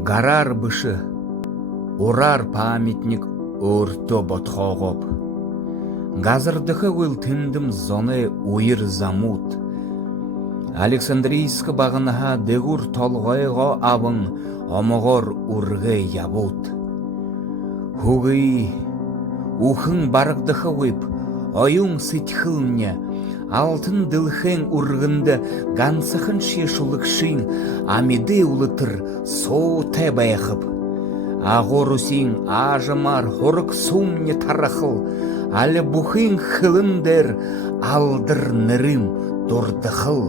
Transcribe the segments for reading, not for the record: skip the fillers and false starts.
Гарар бышы, урар памятник өртө ботхоғоп. Газырдықы гүл тіндім зоны уйыр замут. Александрийскі бағыныға дегур толғайға абың омығыр урғы ябут. Хугый, ухың барықдықы гүйп, ойың сытхылне, алтын дылхен ургынды гансықын шешулықшын амиды улытыр соутай байқып. Ағорусин ажымар хорық сумне тарахыл, алі бұхын хылындер алдыр нырым дұрдықыл.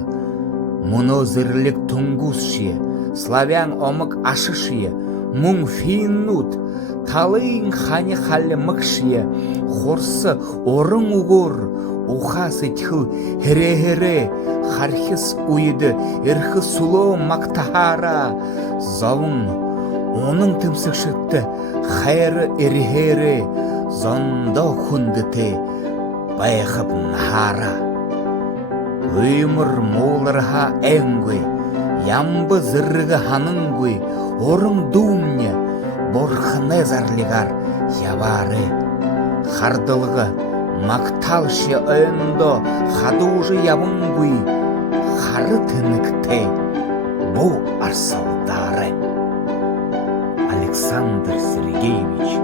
Мұны зірлік тұңгусше, славян омық ашышие, мұң финнут, талын ханы халі мұқшие, хорсы орын уғыр, уха сетхыл хере-хере, хархис уйды, ирхы суло мақтахара, завын, оның тымсық шықты, хайры ирхере, зонда хүндіте, байқып нахара. Өймір молырға әңгөй, ямбы зырғы ханыңгөй, орын думне, борхыны зарлигар ябары. Хардылғы, мақталшы өндо, хадужы ябыңгөй, хары тыныкты, бұл арсалдары. Александр Сергеевич